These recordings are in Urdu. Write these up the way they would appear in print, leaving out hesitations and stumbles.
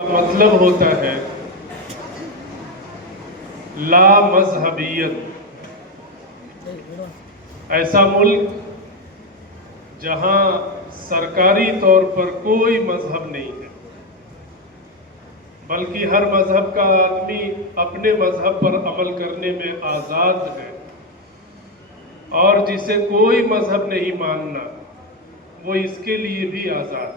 مطلب ہوتا ہے لا مذہبیت، ایسا ملک جہاں سرکاری طور پر کوئی مذہب نہیں ہے، بلکہ ہر مذہب کا آدمی اپنے مذہب پر عمل کرنے میں آزاد ہے، اور جسے کوئی مذہب نہیں ماننا وہ اس کے لیے بھی آزاد ہے۔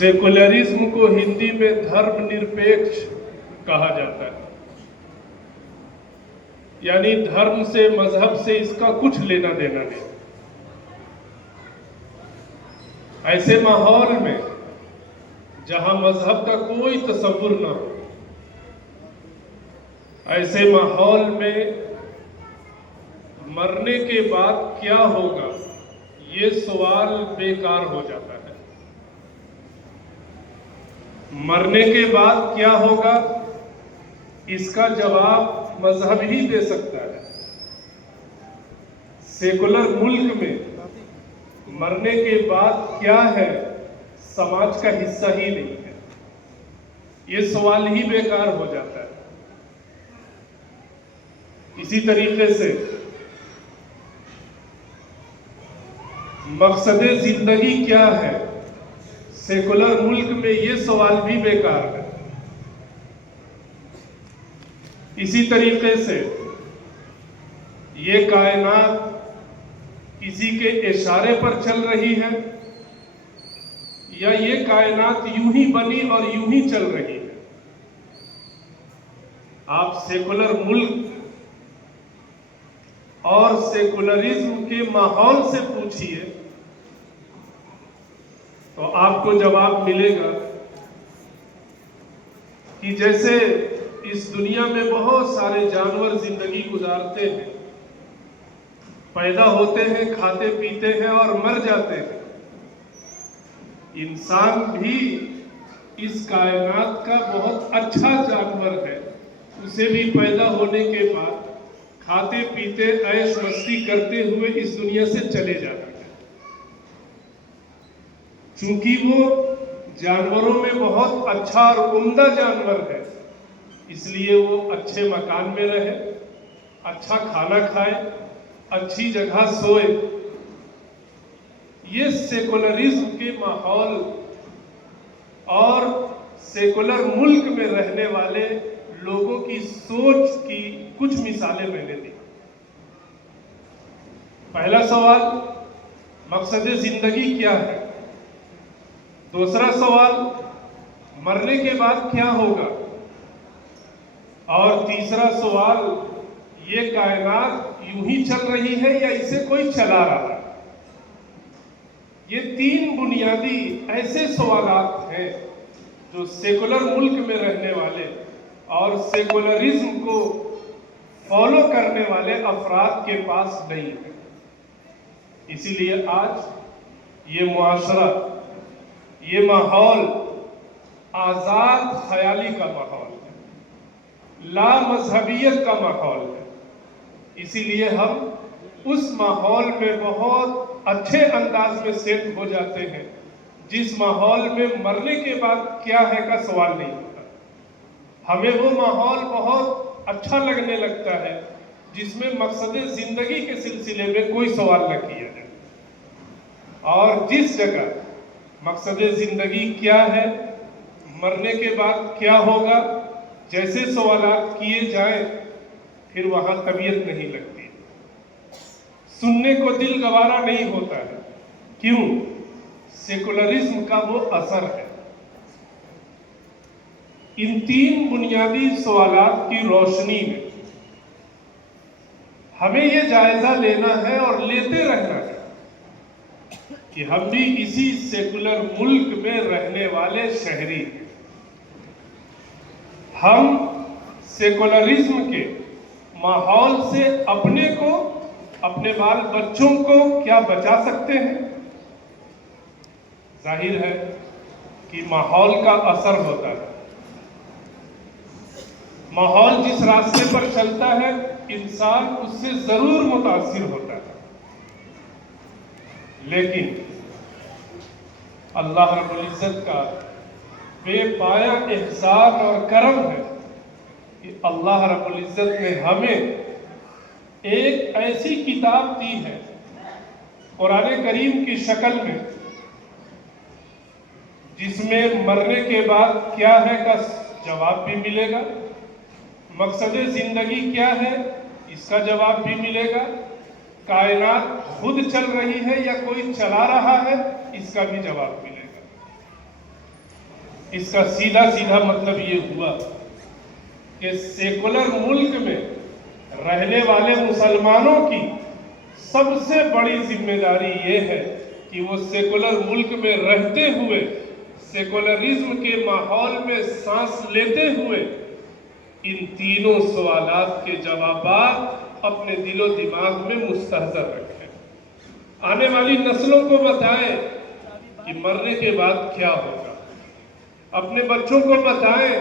سیکولرزم کو ہندی میں دھرم نرپیکش کہا جاتا ہے، یعنی دھرم سے مذہب سے اس کا کچھ لینا دینا نہیں۔ ایسے ماحول میں جہاں مذہب کا کوئی تصور نہ ہو، ایسے ماحول میں مرنے کے بعد کیا ہوگا یہ سوال بیکار ہو جاتا ہے۔ مرنے کے بعد کیا ہوگا اس کا جواب مذہب ہی دے سکتا ہے۔ سیکولر ملک میں مرنے کے بعد کیا ہے سماج کا حصہ ہی نہیں ہے، یہ سوال ہی بیکار ہو جاتا ہے۔ اسی طریقے سے مقصد زندگی کیا ہے، سیکولر ملک میں یہ سوال بھی بیکار ہے۔ اسی طریقے سے یہ کائنات کسی کے اشارے پر چل رہی ہے یا یہ کائنات یوں ہی بنی اور یوں ہی چل رہی ہے۔ آپ سیکولر ملک اور سیکولرزم کے ماحول سے پوچھئے تو آپ کو جواب ملے گا کہ جیسے اس دنیا میں بہت سارے جانور زندگی گزارتے ہیں، پیدا ہوتے ہیں، کھاتے پیتے ہیں اور مر جاتے ہیں، انسان بھی اس کائنات کا بہت اچھا جانور ہے۔ اسے بھی پیدا ہونے کے بعد کھاتے پیتے عیش مستی کرتے ہوئے اس دنیا سے چلے جاتے ہیں۔ چونکہ وہ جانوروں میں بہت اچھا اور عمدہ جانور ہے، اس لیے وہ اچھے مکان میں رہے، اچھا کھانا کھائے، اچھی جگہ سوئے۔ یہ سیکولرزم کے ماحول اور سیکولر ملک میں رہنے والے لوگوں کی سوچ کی کچھ مثالیں میں نے دی۔ پہلا سوال مقصد زندگی کیا ہے، دوسرا سوال مرنے کے بعد کیا ہوگا، اور تیسرا سوال یہ کائنات یوں ہی چل رہی ہے یا اسے کوئی چلا رہا ہے۔ یہ تین بنیادی ایسے سوالات ہیں جو سیکولر ملک میں رہنے والے اور سیکولرزم کو فالو کرنے والے افراد کے پاس نہیں ہے۔ اسی لیے آج یہ معاشرہ، یہ ماحول آزاد خیالی کا ماحول ہے، لا مذہبیت کا ماحول ہے۔ اسی لیے ہم اس ماحول میں بہت اچھے انداز میں سیٹ ہو جاتے ہیں جس ماحول میں مرنے کے بعد کیا ہے کا سوال نہیں ہوتا۔ ہمیں وہ ماحول بہت اچھا لگنے لگتا ہے جس میں مقصد زندگی کے سلسلے میں کوئی سوال نہ کیا جائے، اور جس جگہ مقصد زندگی کیا ہے، مرنے کے بعد کیا ہوگا جیسے سوالات کیے جائیں، پھر وہاں طبیعت نہیں لگتی، سننے کو دل گوارا نہیں ہوتا ہے۔ کیوں؟ سیکولرزم کا وہ اثر ہے۔ ان تین بنیادی سوالات کی روشنی میں ہمیں یہ جائزہ لینا ہے اور لیتے رہنا ہے کہ ہم بھی اسی سیکولر ملک میں رہنے والے شہری ہیں۔ ہم سیکولرزم کے ماحول سے اپنے کو، اپنے بال بچوں کو کیا بچا سکتے ہیں؟ ظاہر ہے کہ ماحول کا اثر ہوتا ہے۔ ماحول جس راستے پر چلتا ہے انسان اس سے ضرور متاثر ہوتا ہے، لیکن اللہ رب العزت کا بے پایا احسان اور کرم ہے کہ اللہ رب العزت نے ہمیں ایک ایسی کتاب دی ہے قرآن کریم کی شکل میں، جس میں مرنے کے بعد کیا ہے کا جواب بھی ملے گا، مقصد زندگی کیا ہے اس کا جواب بھی ملے گا، کائنات خود چل رہی ہے یا کوئی چلا رہا ہے اس کا بھی جواب ملے گا۔ اس کا سیدھا سیدھا مطلب یہ ہوا کہ سیکولر ملک میں رہنے والے مسلمانوں کی سب سے بڑی ذمہ داری یہ ہے کہ وہ سیکولر ملک میں رہتے ہوئے، سیکولرزم کے ماحول میں سانس لیتے ہوئے، ان تینوں سوالات کے جوابات اپنے دل و دماغ میں مستحضر رکھیں، آنے والی نسلوں کو بتائیں کہ مرنے کے بعد کیا ہوگا، اپنے بچوں کو بتائیں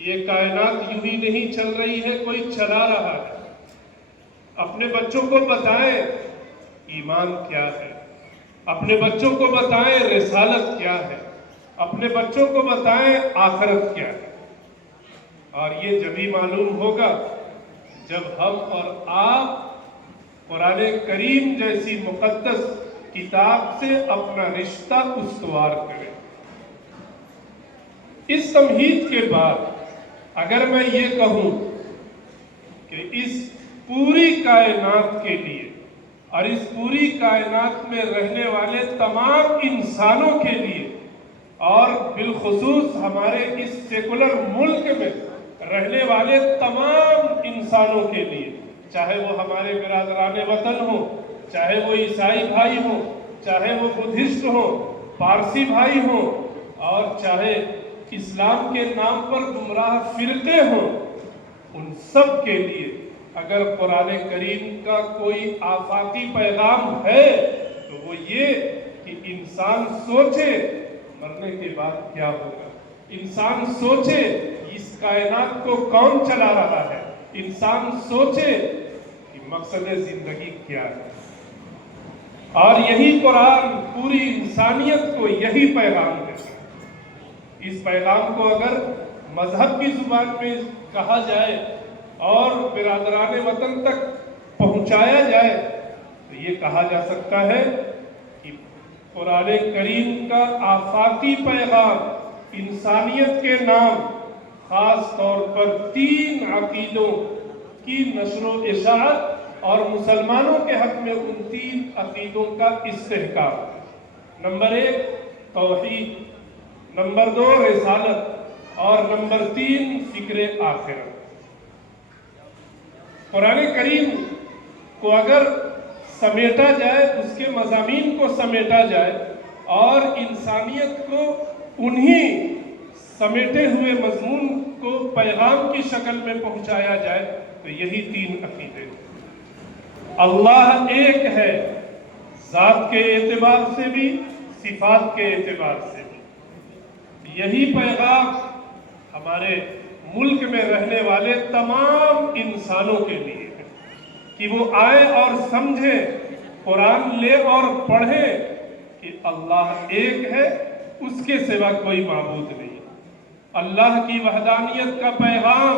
یہ کائنات یوں ہی نہیں چل رہی ہے، کوئی چلا رہا ہے، اپنے بچوں کو بتائیں ایمان کیا ہے، اپنے بچوں کو بتائیں رسالت کیا ہے، اپنے بچوں کو بتائیں آخرت کیا ہے۔ اور یہ جبھی معلوم ہوگا جب ہم اور آپ قرآن کریم جیسی مقدس کتاب سے اپنا رشتہ استوار کریں۔ اس تمہید کے بعد اگر میں یہ کہوں کہ اس پوری کائنات کے لیے اور اس پوری کائنات میں رہنے والے تمام انسانوں کے لیے اور بالخصوص ہمارے اس سیکولر ملک میں رہنے والے تمام انسانوں کے لیے، چاہے وہ ہمارے برادران وطن ہوں، چاہے وہ عیسائی بھائی ہوں، چاہے وہ بدھسٹ ہوں، پارسی بھائی ہوں، اور چاہے اسلام کے نام پر گمراہ فرقے ہوں، ان سب کے لیے اگر قرآن کریم کا کوئی آفاقی پیغام ہے تو وہ یہ کہ انسان سوچے مرنے کے بعد کیا ہوگا، انسان سوچے اس کائنات کو کون چلا رہا ہے، انسان سوچے کہ مقصد زندگی کیا ہے۔ اور یہی قرآن پوری انسانیت کو یہی پیغام دیتا ہے۔ اس پیغام کو اگر مذہب کی زبان میں کہا جائے اور برادران وطن تک پہنچایا جائے تو یہ کہا جا سکتا ہے کہ قرآن کریم کا آفاقی پیغام انسانیت کے نام خاص طور پر 3 عقیدوں کی نشر و اشاعت اور مسلمانوں کے حق میں ان 3 عقیدوں کا استحکام۔ نمبر 1 توحید، نمبر 2 رسالت اور نمبر 3 فکر آخرت۔ قرآن کریم کو اگر سمیٹا جائے، اس کے مضامین کو سمیٹا جائے اور انسانیت کو انہی سمیٹے ہوئے مضمون کو پیغام کی شکل میں پہنچایا جائے تو یہی 3 عقیدے۔ اللہ ایک ہے، ذات کے اعتبار سے بھی، صفات کے اعتبار سے بھی۔ یہی پیغام ہمارے ملک میں رہنے والے تمام انسانوں کے لیے ہے کہ وہ آئے اور سمجھیں، قرآن لے اور پڑھیں کہ اللہ ایک ہے، اس کے سوا کوئی معبود نہیں۔ اللہ کی وحدانیت کا پیغام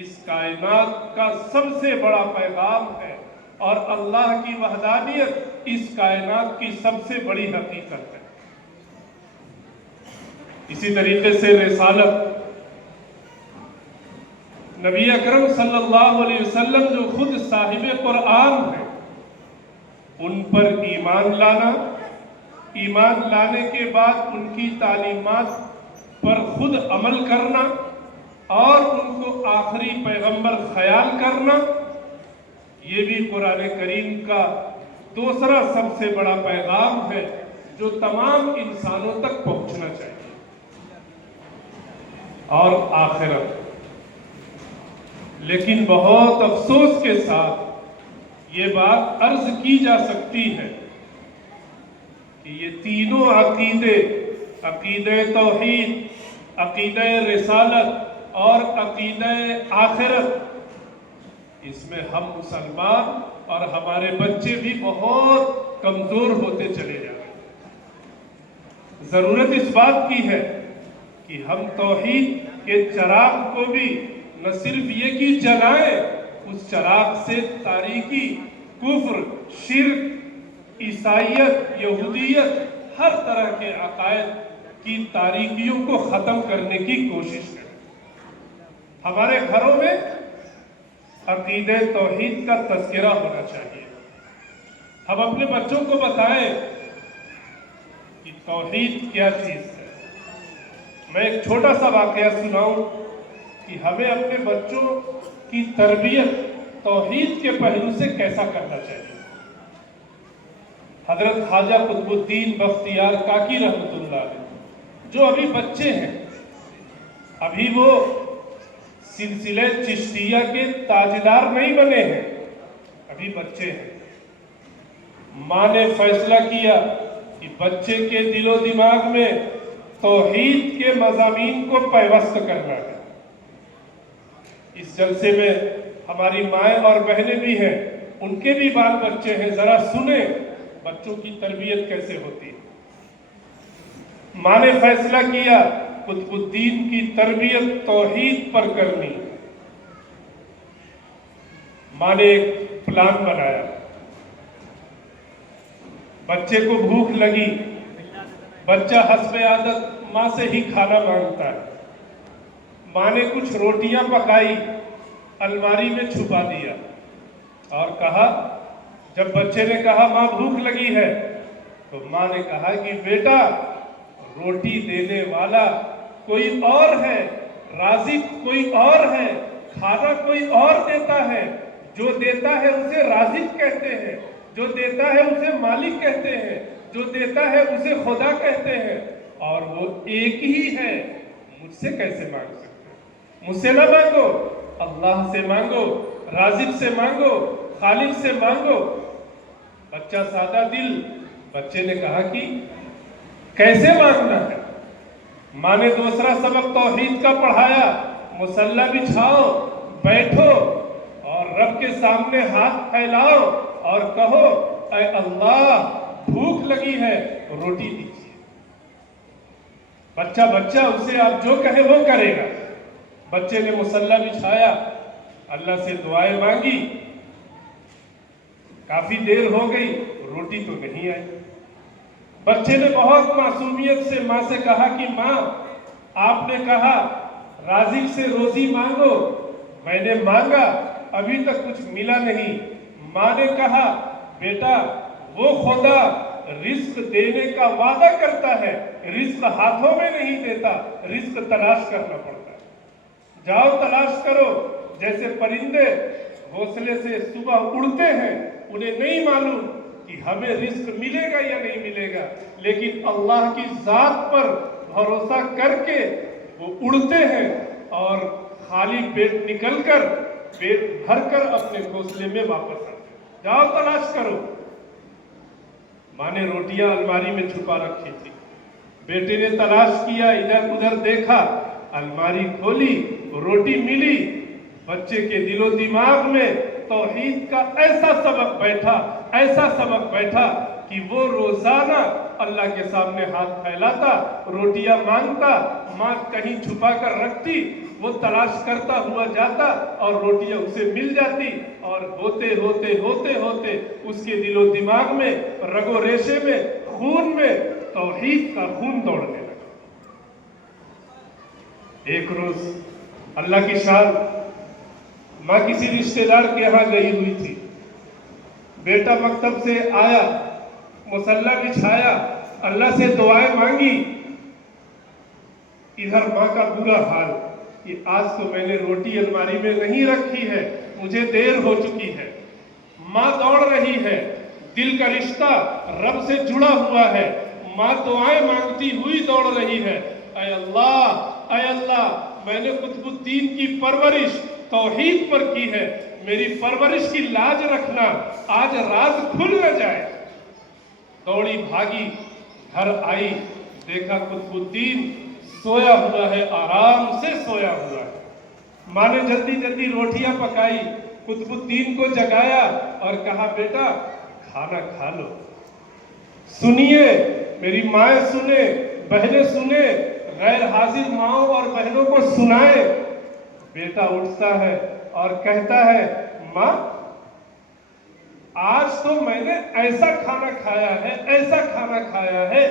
اس کائنات کا سب سے بڑا پیغام ہے اور اللہ کی وحدانیت اس کائنات کی سب سے بڑی حقیقت ہے۔ اسی طریقے سے رسالت، نبی اکرم صلی اللہ علیہ وسلم جو خود صاحب قرآن ہیں، ان پر ایمان لانا، ایمان لانے کے بعد ان کی تعلیمات پر خود عمل کرنا اور ان کو آخری پیغمبر خیال کرنا، یہ بھی قرآن کریم کا دوسرا سب سے بڑا پیغام ہے جو تمام انسانوں تک پہنچنا چاہیے۔ اور آخرت، لیکن بہت افسوس کے ساتھ یہ بات عرض کی جا سکتی ہے کہ یہ تینوں عقیدے، عقیدہ توحید، عقیدہ رسالت اور عقیدہ آخرت، اس میں ہم مسلمان اور ہمارے بچے بھی بہت کمزور ہوتے چلے جا رہے ہیں۔ ضرورت اس بات کی ہے کہ ہم توحید کے چراغ کو بھی نہ صرف یہ کہ جلائیں، اس چراغ سے تاریکی، کفر، شرک، عیسائیت، یہودیت، ہر طرح کے عقائد کی تاریکیوں کو ختم کرنے کی کوشش کریں۔ ہمارے گھروں میں عقیدہ توحید کا تذکرہ ہونا چاہیے۔ ہم اپنے بچوں کو بتائیں کہ توحید کیا چیز ہے۔ میں ایک چھوٹا سا واقعہ سناؤں کہ ہمیں اپنے بچوں کی تربیت توحید کے پہلو سے کیسا کرنا چاہیے۔ حضرت خواجہ قطب الدین بختیار کاکی رحمۃ اللہ علیہ، جو ابھی بچے ہیں، ابھی وہ سلسلہ چشتیہ کے تاجدار نہیں بنے ہیں، ابھی بچے ہیں۔ ماں نے فیصلہ کیا کہ بچے کے دل و دماغ میں توحید کے مضامین کو پیوست کرنا ہے۔ اس جلسے میں ہماری مائیں اور بہنیں بھی ہیں، ان کے بھی بال بچے ہیں، ذرا سنیں بچوں کی تربیت کیسے ہوتی ہے۔ ماں نے فیصلہ کیا قطب الدین کی تربیت توحید پر کرنی۔ ماں نے ایک پلان بنایا۔ بچے کو بھوک لگی، بچہ حسب عادت ماں سے ہی کھانا مانگتا ہے۔ ماں نے کچھ روٹیاں پکائی، الماری میں چھپا دیا اور کہا، جب بچے نے کہا ماں بھوک لگی ہے، تو ماں نے کہا کہ بیٹا، روٹی دینے والا کوئی اور ہے، رازق کوئی اور ہے، کھانا کوئی اور دیتا ہے۔ جو دیتا ہے اسے رازق کہتے ہیں، جو دیتا ہے اسے مالک کہتے ہیں، جو دیتا ہے اسے خدا کہتے ہیں، اور وہ ایک ہی ہے۔ مجھ سے کیسے مانگ سکتے ہیں؟ مجھ سے نہ مانگو، اللہ سے مانگو، رازق سے مانگو، خالق سے مانگو۔ بچہ سادہ دل، بچے نے کہا کہ کیسے مانگنا ہے؟ ماں نے دوسرا سبق توحید کا پڑھایا، مصلی بچھاؤ، بیٹھو اور رب کے سامنے ہاتھ پھیلاؤ اور کہو، اے اللہ، بھوک لگی ہے، روٹی دیجیے۔ بچہ اسے آپ جو کہے وہ کرے گا۔ بچے نے مصلی بچھایا، اللہ سے دعائیں مانگی، کافی دیر ہو گئی، روٹی تو نہیں آئی۔ بچے نے بہت معصومیت سے ماں سے کہا کہ ماں، آپ نے کہا رازق سے روزی مانگو، میں نے مانگا، ابھی تک کچھ ملا نہیں۔ ماں نے کہا، بیٹا، وہ خدا رزق دینے کا وعدہ کرتا ہے، رزق ہاتھوں میں نہیں دیتا، رزق تلاش کرنا پڑتا ہے۔ جاؤ تلاش کرو، جیسے پرندے گھونسلے سے صبح اڑتے ہیں، انہیں نہیں معلوم کہ ہمیں رزق ملے گا یا نہیں ملے گا، لیکن اللہ کی ذات پر بھروسہ کر کے وہ اڑتے ہیں اور خالی پیٹ نکل کر، پیٹ بھر کر اپنے گھونسلے میں واپس آتے ہیں۔ جاؤ تلاش کرو۔ ماں نے روٹیاں الماری میں چھپا رکھی تھی، بیٹے نے تلاش کیا، ادھر ادھر دیکھا، الماری کھولی، روٹی ملی۔ بچے کے دل و دماغ میں توحید کا ایسا سبق بیٹھا کہ وہ روزانہ اللہ کے سامنے ہاتھ پھیلاتا، روٹیاں مانگتا، ماں کہیں چھپا کر رکھتی، وہ تلاش کرتا ہوا جاتا اور روٹیاں اسے مل جاتی، اور ہوتے ہوتے اس کے دل و دماغ میں، رگ و ریشے میں، خون میں توحید کا خون دوڑنے لگا۔ ایک روز اللہ کی شان، ماں کسی رشتہ دار کے یہاں گئی ہوئی تھی، بیٹا مکتب سے آیا، مصلی بچھایا، اللہ سے دعائیں مانگی۔ ادھر ماں کا برا حال کہ آج تو میں نے روٹی الماری میں نہیں رکھی ہے، مجھے دیر ہو چکی ہے۔ ماں دوڑ رہی ہے، دل کا رشتہ رب سے جڑا ہوا ہے، ماں دعائیں مانگتی ہوئی دوڑ رہی ہے، اے اللہ، میں نے قطب الدین کی پرورش توحید پر کی ہے، میری پرورش کی لاج رکھنا، آج راز کھل نہ جائے۔ دوڑی بھاگی، گھر آئی، دیکھا قطب الدین سویا ہوا ہے، آرام سے سویا ہوا ہے۔ ماں نے جلدی روٹیاں پکائی، قطب الدین کو جگایا اور کہا، بیٹا کھانا کھا لو۔ سنیے، میری مائیں سنیں، بہنیں سنیں، غیر حاضر ماؤں اور بہنوں کو سنائیں۔ بیٹا اٹھتا ہے اور کہتا ہے ماں آج تو میں نے ایسا کھانا کھایا ہے، ایسا کھانا کھایا ہے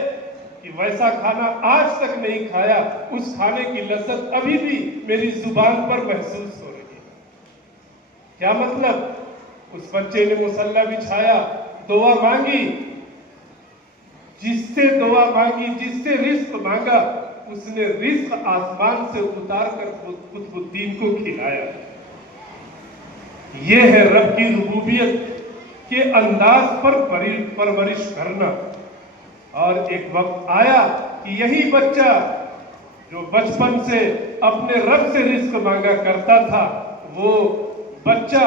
کہ ویسا کھانا آج تک نہیں کھایا، اس کھانے کی لذت ابھی بھی میری زبان پر محسوس ہو رہی ہے۔ کیا مطلب؟ اس بچے نے مصلی بچھایا، دعا مانگی، جس سے دعا مانگی، جس سے رزق مانگا، اس نے رزق آسمان سے اتار کر قطب الدین کو کھلایا۔ یہ ہے رب کی ربوبیت کے انداز پر پرورش کرنا۔ اور ایک وقت آیا کہ یہی بچہ جو بچپن سے اپنے رب سے رزق مانگا کرتا تھا، وہ بچہ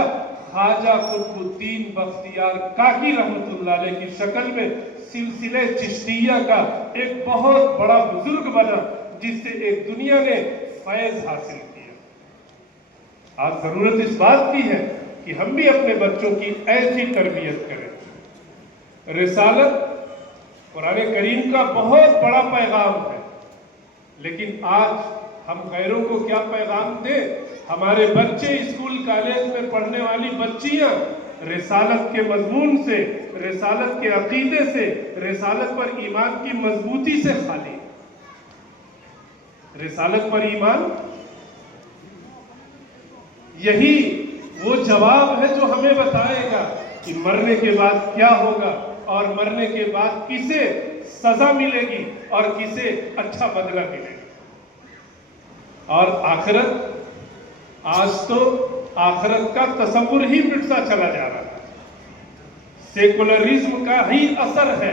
خواجہ قطب الدین بختیار کاکی رحمت اللہ علیہ کی شکل میں سلسلہ چشتیہ کا ایک بہت بڑا بزرگ بنا، جس سے ایک دنیا نے فیض حاصل کیا۔ آج ضرورت اس بات کی ہے کہ ہم بھی اپنے بچوں کی ایسی تربیت کریں۔ رسالت قرآن کریم کا بہت بڑا پیغام ہے، لیکن آج ہم غیروں کو کیا پیغام دیں؟ ہمارے بچے اسکول کالج میں پڑھنے والی بچیاں رسالت کے مضمون سے، رسالت کے عقیدے سے، رسالت پر ایمان کی مضبوطی سے خالی۔ رسالت پر ایمان یہی وہ جواب ہے جو ہمیں بتائے گا کہ مرنے کے بعد کیا ہوگا، اور مرنے کے بعد کسے سزا ملے گی اور کسے اچھا بدلہ ملے گا۔ اور آخرت، آج تو آخرت کا تصور ہی مٹتا چلا جا رہا ہے۔ سیکولرزم کا ہی اثر ہے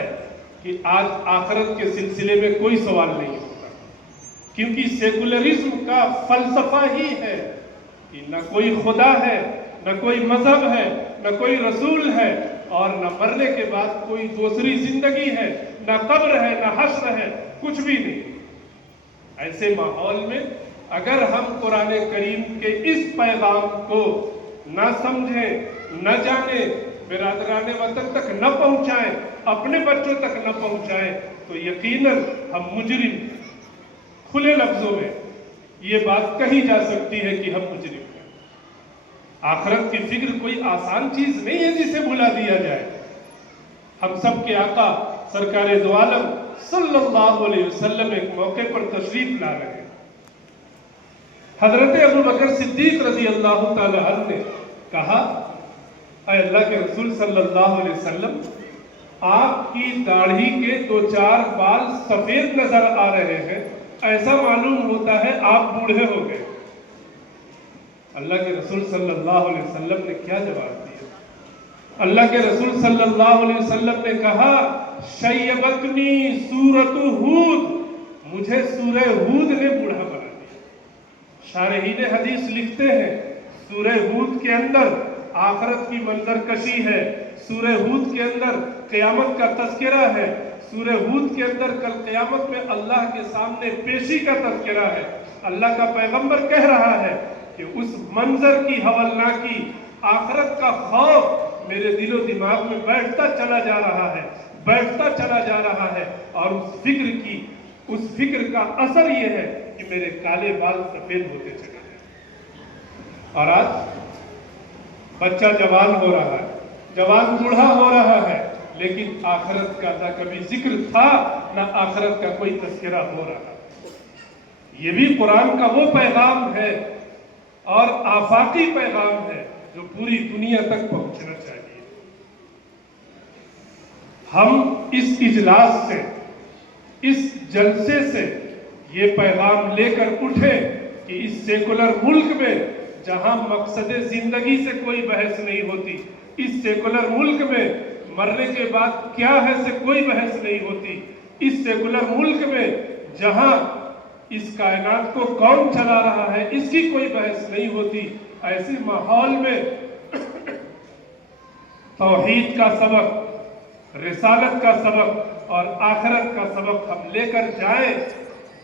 کہ آج آخرت کے سلسلے میں کوئی سوال نہیں ہوتا، کیونکہ سیکولرزم کا فلسفہ ہی ہے کہ نہ کوئی خدا ہے، نہ کوئی مذہب ہے، نہ کوئی رسول ہے، اور نہ مرنے کے بعد کوئی دوسری زندگی ہے، نہ قبر ہے، نہ حشر ہے، کچھ بھی نہیں۔ ایسے ماحول میں اگر ہم قرآن کریم کے اس پیغام کو نہ سمجھیں، نہ جانیں، برادران وطن تک نہ پہنچائیں، اپنے بچوں تک نہ پہنچائیں، تو یقیناً ہم مجرم، کھلے لفظوں میں یہ بات کہی جا سکتی ہے کہ ہم مجرم ہیں۔ آخرت کی فکر کوئی آسان چیز نہیں ہے جسے بھلا دیا جائے۔ ہم سب کے آقا سرکار دو عالم صلی اللہ علیہ وسلم ایک موقع پر تشریف لا رہے ہیں۔ حضرت ابوبکر صدیق رضی اللہ تعالی عنہ نے کہا، اے اللہ کے رسول صلی اللہ علیہ وسلم، آپ کی داڑھی کے 2-4 بال سفید نظر آ رہے ہیں، ایسا معلوم ہوتا ہے آپ بوڑھے ہو گئے۔ اللہ کے رسول صلی اللہ علیہ وسلم نے کیا جواب دیا؟ اللہ کے رسول صلی اللہ علیہ وسلم نے کہا، شیبتنی سورۃ ہود، مجھے سورہ ہود نے بوڑھا بنا دیا۔ شارحین حدیث لکھتے ہیں سورہ ہود کے اندر آخرت کی منظر کشی ہے، سورہ ہود کے اندر قیامت کا تذکرہ ہے، سورہ ہود کے اندر کل قیامت میں اللہ کے سامنے پیشی کا تذکرہ ہے۔ اللہ کا پیغمبر کہہ رہا ہے کہ اس منظر کی ہولناکی، آخرت کا خوف میرے دل و دماغ میں بیٹھتا چلا جا رہا ہے، بیٹھتا چلا جا رہا ہے، اور اس فکر کا اثر یہ ہے کہ میرے کالے بال سفید ہوتے چلے جائیں۔ اور آج بچہ جوان ہو رہا ہے، جوان بوڑھا ہو رہا ہے، لیکن آخرت کا نہ کبھی ذکر تھا، نہ آخرت کا کوئی تذکرہ ہو رہا۔ یہ بھی قرآن کا وہ پیغام ہے اور آفاقی پیغام ہے جو پوری دنیا تک پہنچنا چاہیے۔ ہم اس اجلاس سے، اس جلسے سے یہ پیغام لے کر اٹھیں کہ اس سیکولر ملک میں جہاں مقصد زندگی سے کوئی بحث نہیں ہوتی، اس سیکولر ملک میں مرنے کے بعد کیا ہے سے کوئی بحث نہیں ہوتی، اس سیکولر ملک میں جہاں اس کائنات کو کون چلا رہا ہے اس کی کوئی بحث نہیں ہوتی، ایسے ماحول میں توحید کا سبق، رسالت کا سبق اور آخرت کا سبق ہم لے کر جائیں۔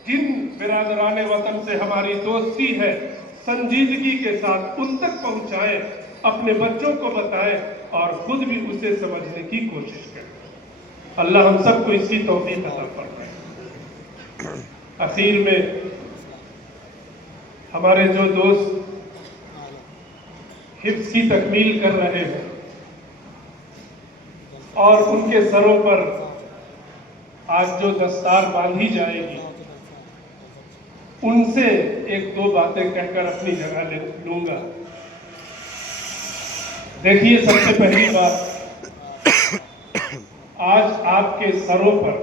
جن برادران وطن سے ہماری دوستی ہے، سنجیدگی کے ساتھ ان تک پہنچائیں، اپنے بچوں کو بتائیں اور خود بھی اسے سمجھنے کی کوشش کریں۔ اللہ ہم سب کو اس کی توفیق عطا فرمائے۔ اخیر میں ہمارے جو دوست حفظ کی تکمیل کر رہے ہیں اور ان کے سروں پر آج جو دستار باندھی جائے گی، ان سے ایک دو باتیں کہہ کر اپنی جگہ لوں گا۔ دیکھیے، سب سے پہلی بات، آج آپ کے سروں پر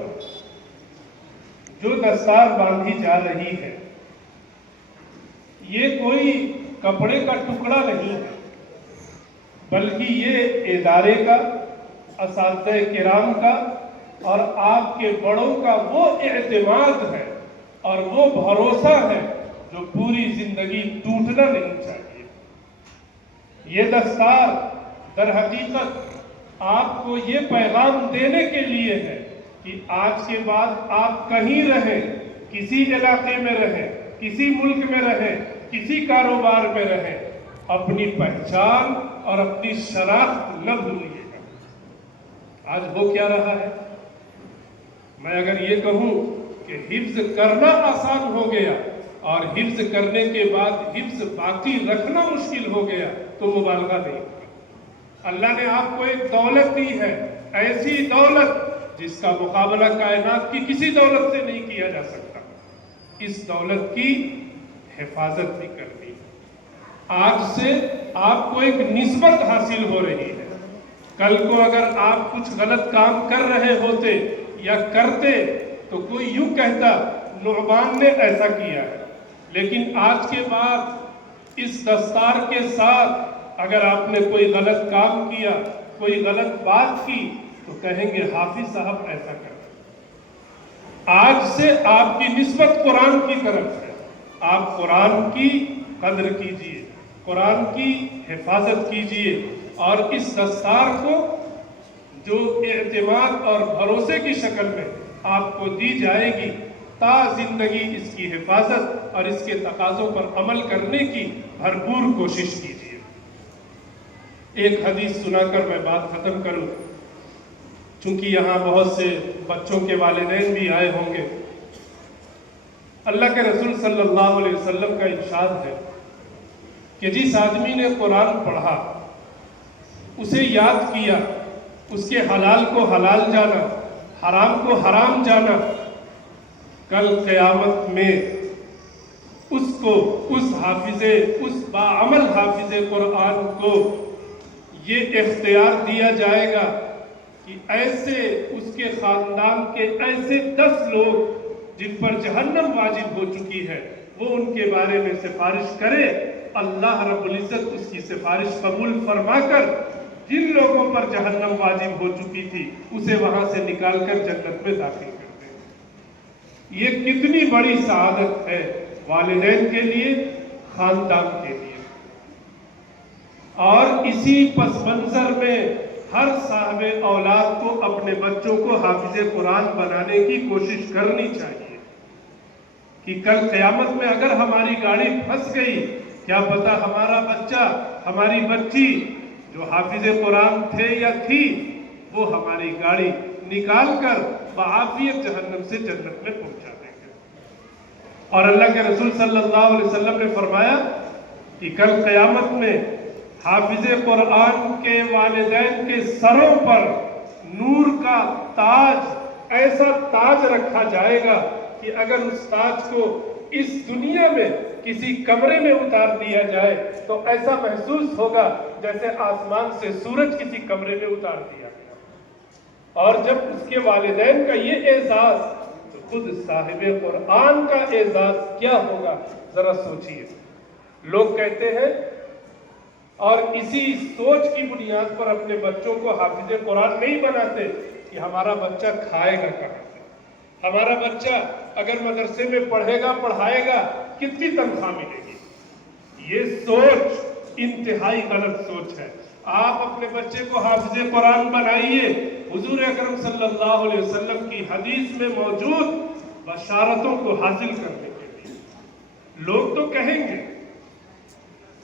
جو دستار باندھی جا رہی ہے، یہ کوئی کپڑے کا ٹکڑا نہیں ہے، بلکہ یہ ادارے کا، اساتذہ کرام کا اور آپ کے بڑوں کا وہ اعتماد ہے اور وہ بھروسہ ہے جو پوری زندگی ٹوٹنا نہیں چاہیے۔ یہ دستار در حقیقت آپ کو یہ پیغام دینے کے لیے ہے کہ آج کے بعد آپ کہیں رہیں، کسی علاقے میں رہیں، کسی ملک میں رہیں، کسی کاروبار میں رہیں، اپنی پہچان اور اپنی شناخت نہ بھولیے گا۔ آج ہو کیا رہا ہے؟ میں اگر یہ کہوں کہ حفظ کرنا آسان ہو گیا اور حفظ کرنے کے بعد حفظ باقی رکھنا مشکل ہو گیا تو مبالغہ نہیں ہوگا۔ اللہ نے آپ کو ایک دولت دی ہے، ایسی دولت جس کا مقابلہ کائنات کی کسی دولت سے نہیں کیا جا سکتا۔ اس دولت کی حفاظت بھی کرنی ہے۔ آج سے آپ کو ایک نسبت حاصل ہو رہی ہے۔ کل کو اگر آپ کچھ غلط کام کر رہے ہوتے یا کرتے تو کوئی یوں کہتا نعمان نے ایسا کیا ہے، لیکن آج کے بعد اس دستار کے ساتھ اگر آپ نے کوئی غلط کام کیا، کوئی غلط بات کی تو کہیں گے حافظ صاحب ایسا کرتے۔ آج سے آپ کی نسبت قرآن کی طرف ہے۔ آپ قرآن کی قدر کیجئے، قرآن کی حفاظت کیجئے اور اس دستار کو جو اعتماد اور بھروسے کی شکل میں آپ کو دی جائے گی، تا زندگی اس کی حفاظت اور اس کے تقاضوں پر عمل کرنے کی بھرپور کوشش کیجیے۔ ایک حدیث سنا کر میں بات ختم کروں، چونکہ یہاں بہت سے بچوں کے والدین بھی آئے ہوں گے۔ اللہ کے رسول صلی اللہ علیہ وسلم کا ارشاد ہے کہ جس آدمی نے قرآن پڑھا، اسے یاد کیا، اس کے حلال کو حلال جانا، حرام کو حرام جانا، کل قیامت میں اس کو، اس باعمل حافظ قرآن کو یہ اختیار دیا جائے گا کہ ایسے اس کے خاندان کے ایسے 10 لوگ جن پر جہنم واجب ہو چکی ہے، وہ ان کے بارے میں سفارش کرے، اللہ رب العزت اس کی سفارش قبول فرما کر جن لوگوں پر جہنم واجب ہو چکی تھی اسے وہاں سے نکال کر جنت میں داخل کر دیں۔ یہ کتنی بڑی سعادت ہے والدین کے لیے، خاندان کے لیے۔ اور اسی پس منظر میں ہر صاحب اولاد کو اپنے بچوں کو حافظ قرآن بنانے کی کوشش کرنی چاہیے کہ کل قیامت میں اگر ہماری گاڑی پھنس گئی، کیا پتہ ہمارا بچہ، ہماری بچی جو حافظ قرآن تھے یا تھی، وہ ہماری گاڑی نکال کر بعافیت جہنم سے جنت میں پہنچا دیں گے۔ اور اللہ کے رسول صلی اللہ علیہ وسلم نے فرمایا کہ کل قیامت میں حافظ قرآن کے والدین کے سروں پر نور کا تاج، ایسا تاج رکھا جائے گا کہ اگر اس تاج کو اس دنیا میں کسی کمرے میں اتار دیا جائے تو ایسا محسوس ہوگا جیسے آسمان سے سورج کسی کمرے میں اتار دیا گیا۔ اور جب اس کے والدین کا یہ اعزاز تو خود صاحب قرآن کا اعزاز کیا ہوگا، ذرا سوچئے۔ لوگ کہتے ہیں اور اسی سوچ کی بنیاد پر اپنے بچوں کو حافظ قرآن نہیں بناتے کہ ہمارا بچہ کھائے گا کہاں سے، ہمارا بچہ اگر مدرسے میں پڑھے گا، پڑھائے گا، کتنی تنخواہ ملے گی۔ یہ سوچ انتہائی غلط سوچ ہے۔ آپ اپنے بچے کو حافظ قرآن بنائیے حضور اکرم صلی اللہ علیہ وسلم کی حدیث میں موجود بشارتوں کو حاصل کرنے کے لیے۔ لوگ تو کہیں گے،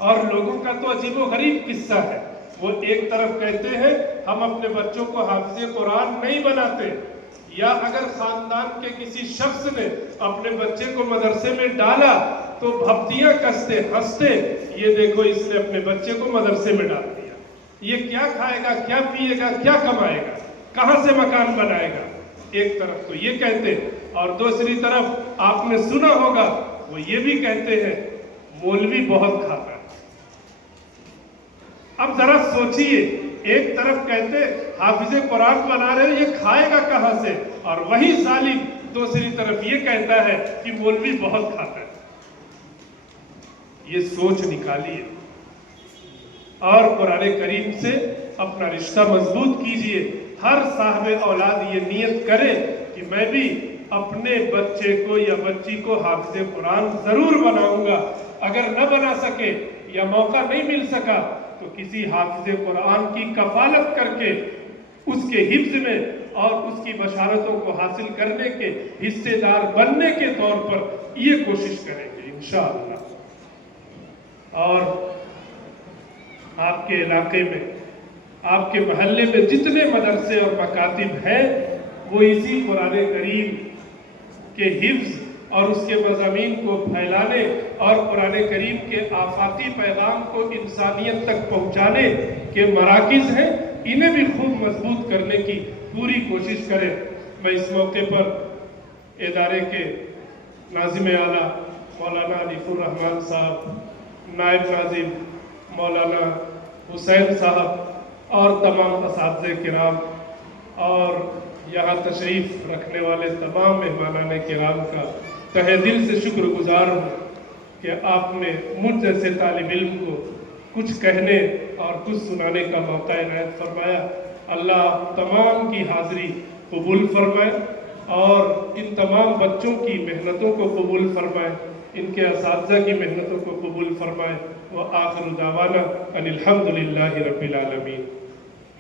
اور لوگوں کا تو عجیب و غریب قصہ ہے، وہ ایک طرف کہتے ہیں ہم اپنے بچوں کو حافظ قرآن نہیں بناتے، یا اگر خاندان کے کسی شخص نے اپنے بچے کو مدرسے میں ڈالا تو بھپتیاں کستے ہنستے، یہ دیکھو اس نے اپنے بچے کو مدرسے میں ڈال دیا، یہ کیا کھائے گا، کیا پیے گا، کیا کمائے گا، کہاں سے مکان بنائے گا۔ ایک طرف تو یہ کہتے، اور دوسری طرف آپ نے سنا ہوگا وہ یہ بھی کہتے ہیں مولوی بہت کھاتا ہے۔ اب ذرا سوچئے، ایک طرف کہتے حافظ قرآن بنا رہے یہ کھائے گا کہاں سے، اور وہی ظالم دوسری طرف یہ کہتا ہے کہ مولوی بہت کھاتا ہے۔ یہ سوچ نکالیے اور قرآن کریم سے اپنا رشتہ مضبوط کیجئے۔ ہر صاحب اولاد یہ نیت کرے کہ میں بھی اپنے بچے کو یا بچی کو حافظ قرآن ضرور بناؤں گا، اگر نہ بنا سکے یا موقع نہیں مل سکا تو کسی حافظ قرآن کی کفالت کر کے اس کے حفظ میں اور اس کی بشارتوں کو حاصل کرنے کے حصے دار بننے کے طور پر یہ کوشش کریں گے انشاءاللہ۔ اور آپ کے علاقے میں، آپ کے محلے میں جتنے مدرسے اور مکاتب ہیں وہ اسی قرآن کریم کے حفظ اور اس کے مضامین کو پھیلانے اور قرآن کریم کے آفاقی پیغام کو انسانیت تک پہنچانے کے مراکز ہیں، انہیں بھی خوب مضبوط کرنے کی پوری کوشش کریں۔ میں اس موقع پر ادارے کے ناظم اعلیٰ مولانا علیف الرحمن صاحب، نائب ناظم مولانا حسین صاحب اور تمام اساتذہ کرام اور یہاں تشریف رکھنے والے تمام مہمانان کرام کا تہہ دل سے شکر گزار ہوں کہ آپ نے مجھ جیسے طالب علم کو کچھ کہنے اور کچھ سنانے کا موقع عنایت فرمایا۔ اللہ آپ تمام کی حاضری قبول فرمائے اور ان تمام بچوں کی محنتوں کو قبول فرمائے، ان کے اساتذہ کی محنتوں کو قبول فرمائے۔ وآخر دعوانا ان الحمدللہ رب العالمین۔